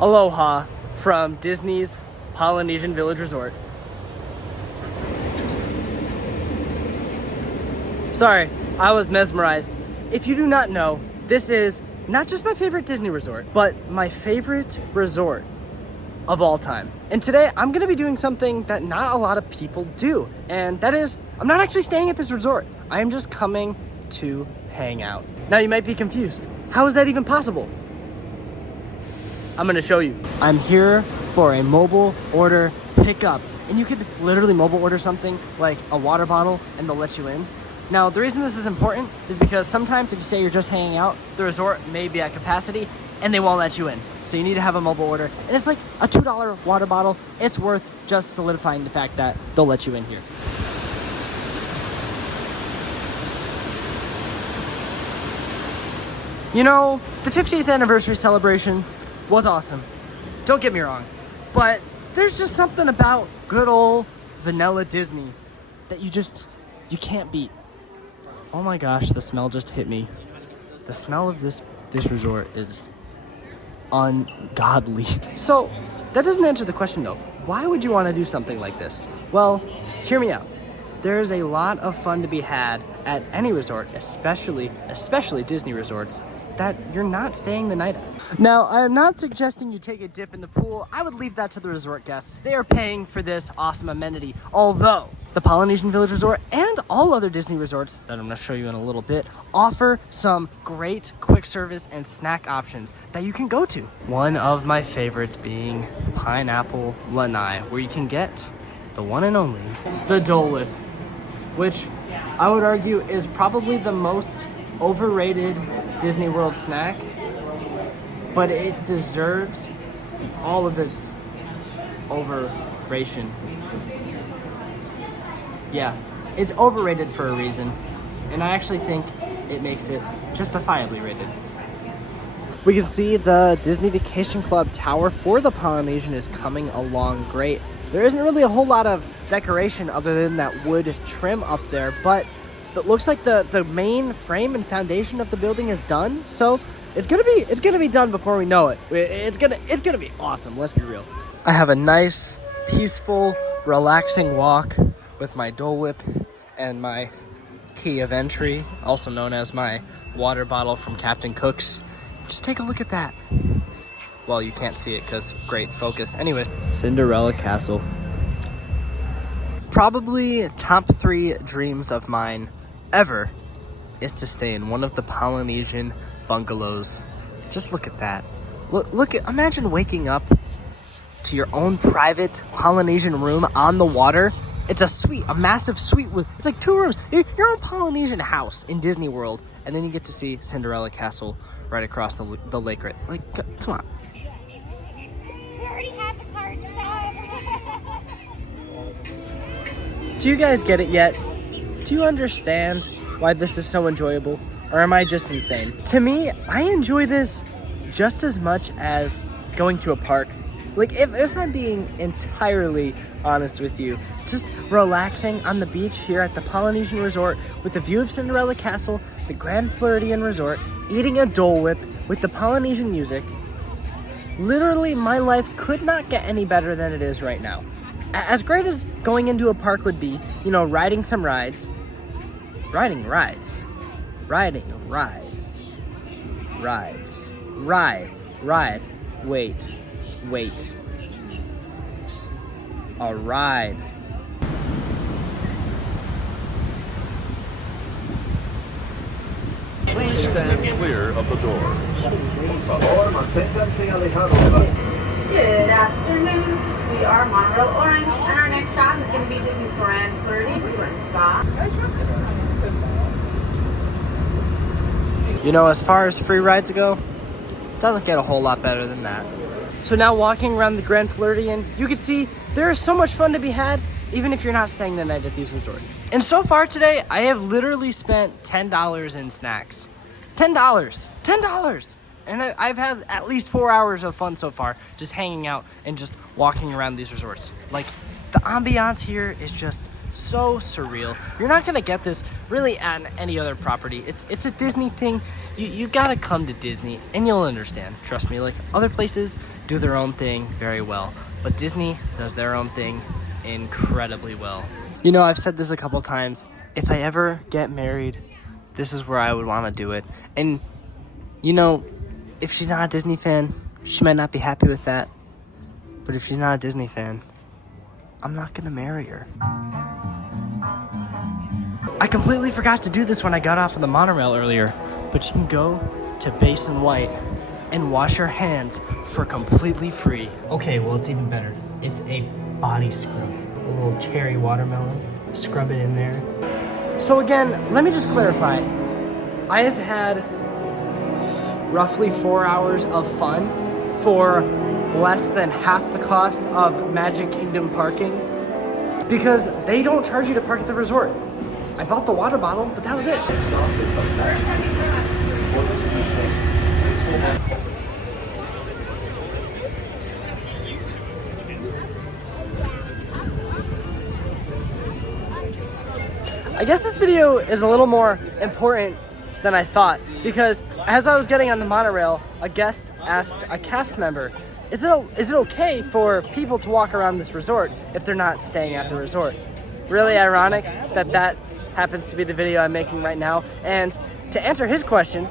Aloha from Disney's Polynesian Village Resort. Sorry, I was mesmerized. If you do not know, this is not just my favorite Disney resort, but my favorite resort of all time. And today I'm gonna be doing something that not a lot of people do. And that is, I'm not actually staying at this resort. I am just coming to hang out. Now you might be confused. How is that even possible? I'm gonna show you. I'm here for a mobile order pickup. And you could literally mobile order something like a water bottle and they'll let you in. Now, the reason this is important is because sometimes if you say you're just hanging out, the resort may be at capacity and they won't let you in. So you need to have a mobile order. And it's like a $2 water bottle. It's worth just solidifying the fact that they'll let you in here. You know, the 50th anniversary celebration was awesome. Don't get me wrong. But there's just something about good old vanilla Disney that you can't beat. Oh my gosh, the smell just hit me. The smell of this resort is ungodly. So, that doesn't answer the question though. Why would you want to do something like this? Well, hear me out. There's a lot of fun to be had at any resort, especially Disney resorts, that you're not staying the night at. Now, I am not suggesting you take a dip in the pool. I would leave that to the resort guests. They are paying for this awesome amenity. Although, the Polynesian Village Resort and all other Disney resorts that I'm gonna show you in a little bit offer some great quick service and snack options that you can go to. One of my favorites being Pineapple Lanai, where you can get the one and only, the Dole Whip, which I would argue is probably the most overrated Disney World snack, but it deserves all of its overration. Yeah, it's overrated for a reason, and I actually think it makes it justifiably rated. We can see the Disney Vacation Club tower for the Polynesian is coming along great. There isn't really a whole lot of decoration other than that wood trim up there, but it looks like the main frame and foundation of the building is done, so it's gonna be done before we know it. It's gonna be awesome. Let's be real. I have a nice, peaceful, relaxing walk with my Dole Whip and my key of entry, also known as my water bottle from Captain Cook's. Just take a look at that. Well, you can't see it because great focus. Anyway, Cinderella Castle. Probably top 3 dreams of mine ever is to stay in one of the Polynesian bungalows. Just look at that. Imagine waking up to your own private Polynesian room on the water. It's a suite, a massive suite it's like 2 rooms. Your own Polynesian house in Disney World, and then you get to see Cinderella Castle right across the lake. Right, like, come on. We already have the card, stop. Do you guys get it yet? Do you understand why this is so enjoyable? Or am I just insane? To me, I enjoy this just as much as going to a park. Like, if I'm being entirely honest with you, just relaxing on the beach here at the Polynesian Resort with the view of Cinderella Castle, the Grand Floridian Resort, eating a Dole Whip with the Polynesian music. Literally, my life could not get any better than it is right now. As great as going into a park would be, you know, riding some rides. Riding rides. Riding rides. Rides. Ride. Wait. A ride. Please stand clear of the door. Good afternoon. We are Monorail Orange, and our next stop is going to be Disney's Grand Floridian Resort and Spa. You know, as far as free rides go, it doesn't get a whole lot better than that. So now walking around the Grand Floridian, you can see there is so much fun to be had, even if you're not staying the night at these resorts. And so far today, I have literally spent $10 in snacks. $10! And I've had at least 4 hours of fun so far, just hanging out and just walking around these resorts. Like, the ambiance here is just so surreal. You're not gonna get this really at any other property. It's a Disney thing. You gotta come to Disney and you'll understand. Trust me, like, other places do their own thing very well. But Disney does their own thing incredibly well. You know, I've said this a couple times. If I ever get married, this is where I would want to do it. And, you know, if she's not a Disney fan, she might not be happy with that. But if she's not a Disney fan, I'm not going to marry her. I completely forgot to do this when I got off of the monorail earlier, but you can go to Basin White and wash your hands for completely free. Okay, well, it's even better. It's a body scrub. A little cherry watermelon. Scrub it in there. So again, let me just clarify. I have had roughly 4 hours of fun for less than half the cost of Magic Kingdom parking because they don't charge you to park at the resort. I bought the water bottle, but that was it. I guess this video is a little more important than I thought because as I was getting on the monorail, a guest asked a cast member, is it okay for people to walk around this resort if they're not staying at the resort? Really ironic that happens to be the video I'm making right now. And to answer his question,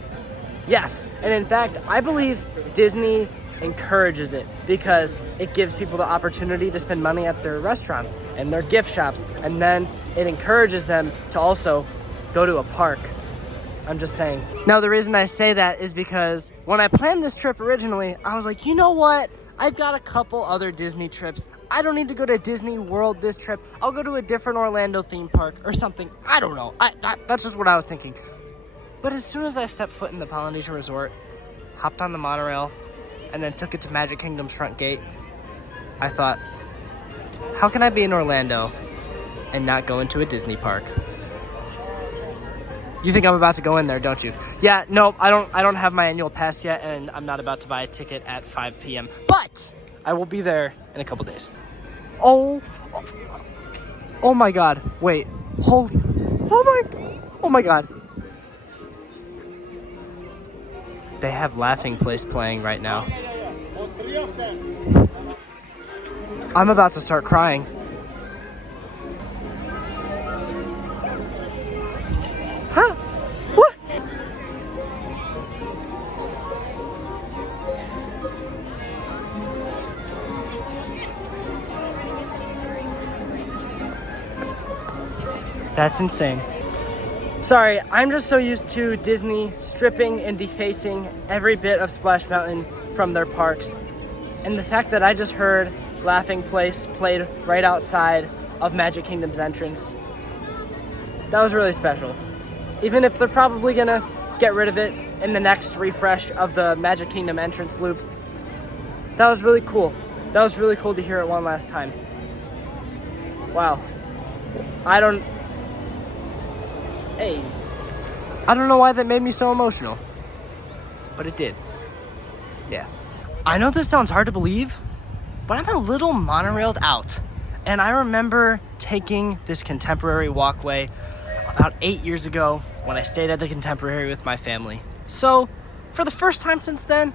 yes. And in fact, I believe Disney encourages it because it gives people the opportunity to spend money at their restaurants and their gift shops, and then it encourages them to also go to a park. I'm just saying. Now, the reason I say that is because when I planned this trip originally, I was like, you know what? I've got a couple other Disney trips. I don't need to go to Disney World this trip. I'll go to a different Orlando theme park or something. I don't know. That's just what I was thinking. But as soon as I stepped foot in the Polynesian resort, hopped on the monorail, and then took it to Magic Kingdom's front gate, I thought, how can I be in Orlando and not go into a Disney park? You think I'm about to go in there, don't you? Yeah, no, I don't have my annual pass yet, and I'm not about to buy a ticket at 5 p.m. But I will be there in a couple days. Oh my God! Wait, oh my God! They have Laughing Place playing right now. I'm about to start crying. Huh? What? That's insane. Sorry, I'm just so used to Disney stripping and defacing every bit of Splash Mountain from their parks. And the fact that I just heard Laughing Place played right outside of Magic Kingdom's entrance, that was really special. Even if they're probably gonna get rid of it in the next refresh of the Magic Kingdom entrance loop, that was really cool. That was really cool to hear it one last time. Wow. I don't know why that made me so emotional, but it did. Yeah. I know this sounds hard to believe, but I'm a little monorailed out. And I remember taking this Contemporary walkway about 8 years ago when I stayed at the Contemporary with my family. So for the first time since then,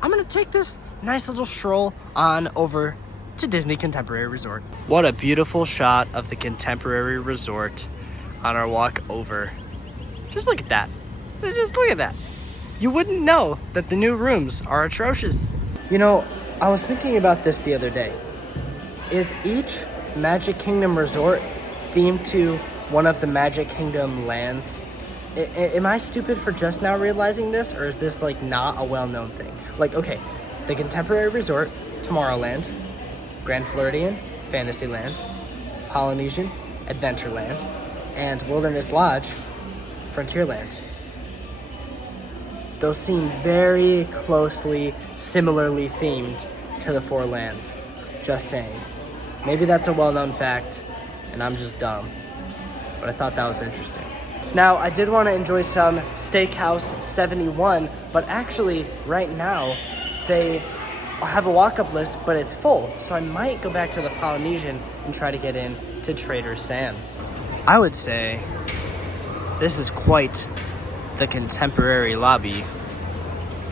I'm gonna take this nice little stroll on over to Disney Contemporary Resort. What a beautiful shot of the Contemporary Resort on our walk over. Just look at that. Just look at that. You wouldn't know that the new rooms are atrocious. You know, I was thinking about this the other day. Is each Magic Kingdom resort themed to one of the Magic Kingdom lands? Am I stupid for just now realizing this, or is this like not a well-known thing? Like, okay, the Contemporary Resort, Tomorrowland, Grand Floridian, Fantasyland, Polynesian, Adventureland, and Wilderness Lodge, Frontierland. Those seem very closely, similarly themed to the four lands. Just saying. Maybe that's a well-known fact, and I'm just dumb. But I thought that was interesting. Now, I did want to enjoy some Steakhouse 71, but actually, right now, they have a walk-up list, but it's full. So I might go back to the Polynesian and try to get in to Trader Sam's. I would say this is quite the contemporary lobby.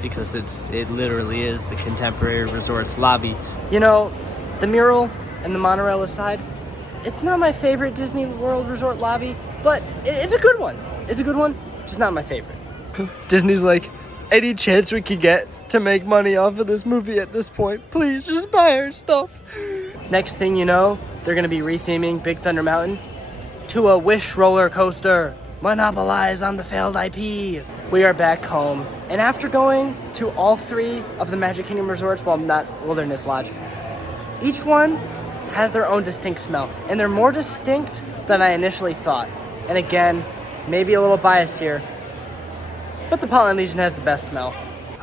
because it literally is the Contemporary Resorts lobby. You know, the mural and the monorail aside, it's not my favorite Disney World Resort lobby, but it's a good one. It's a good one, just not my favorite. Disney's like, any chance we could get to make money off of this movie at this point, please just buy our stuff. Next thing you know, they're gonna be retheming Big Thunder Mountain to a Wish roller coaster. Monopolize on the failed IP. We are back home, and after going to all 3 of the Magic Kingdom resorts, well, not Wilderness Lodge, each one has their own distinct smell, and they're more distinct than I initially thought. And again, maybe a little biased here, but the Polynesian has the best smell.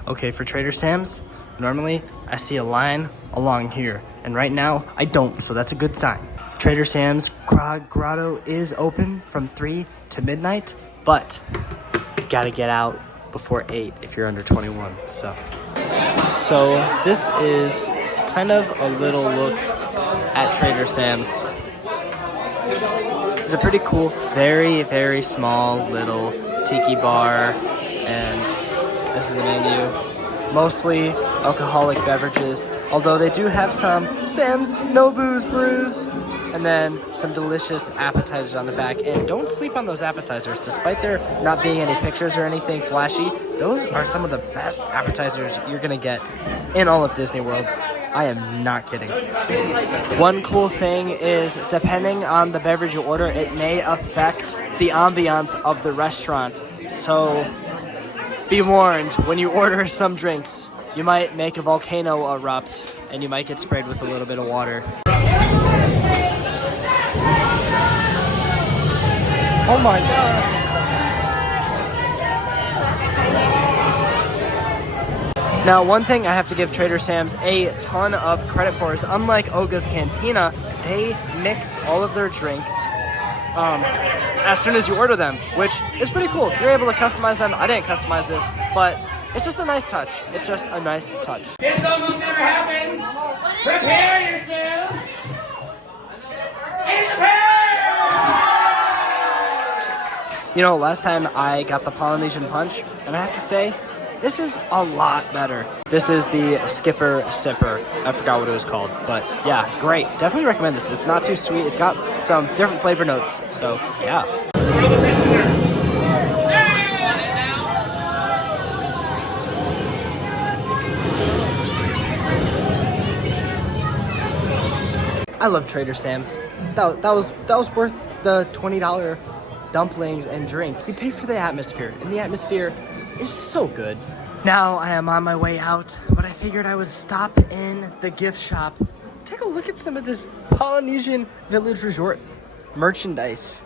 Okay, for Trader Sam's, normally I see a line along here, and right now I don't, so that's a good sign. Trader Sam's Grotto is open from 3 to midnight, but you gotta get out before 8 if you're under 21. So this is kind of a little look at Trader Sam's. It's a pretty cool, very, very small little tiki bar, and this is the menu. Mostly alcoholic beverages, although they do have some Sam's No Booze brews, and then some delicious appetizers on the back. And don't sleep on those appetizers. Despite there not being any pictures or anything flashy, those are some of the best appetizers you're gonna get in all of Disney World. I am not kidding. One cool thing is, depending on the beverage you order, it may affect the ambiance of the restaurant. So be warned, when you order some drinks, you might make a volcano erupt, and you might get sprayed with a little bit of water. Oh my gosh. Now, one thing I have to give Trader Sam's a ton of credit for is, unlike Oga's Cantina, they mix all of their drinks as soon as you order them, which is pretty cool. You're able to customize them. I didn't customize this, but it's just a nice touch. It's just a nice touch. This almost never happens. Prepare yourselves. And prepare! You know, last time I got the Polynesian Punch, and I have to say, this is a lot better. This is the Skipper Sipper. I forgot what it was called, but yeah, great. Definitely recommend this. It's not too sweet. It's got some different flavor notes, so yeah. I love Trader Sam's. That was worth the $20 dumplings and drink. We paid for the atmosphere, and the atmosphere is so good. Now I am on my way out, but I figured I would stop in the gift shop, take a look at some of this Polynesian Village Resort merchandise.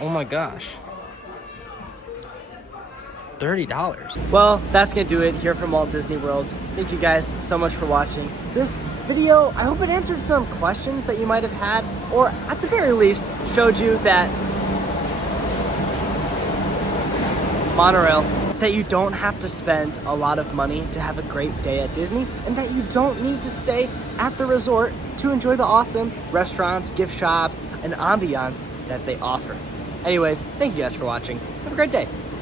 Oh my gosh. $30. Well, that's gonna do it here from Walt Disney World. Thank you guys so much for watching this video. I hope it answered some questions that you might have had, or at the very least showed you that monorail, that you don't have to spend a lot of money to have a great day at Disney, and that you don't need to stay at the resort to enjoy the awesome restaurants, gift shops, and ambiance that they offer. Anyways, thank you guys for watching. Have a great day.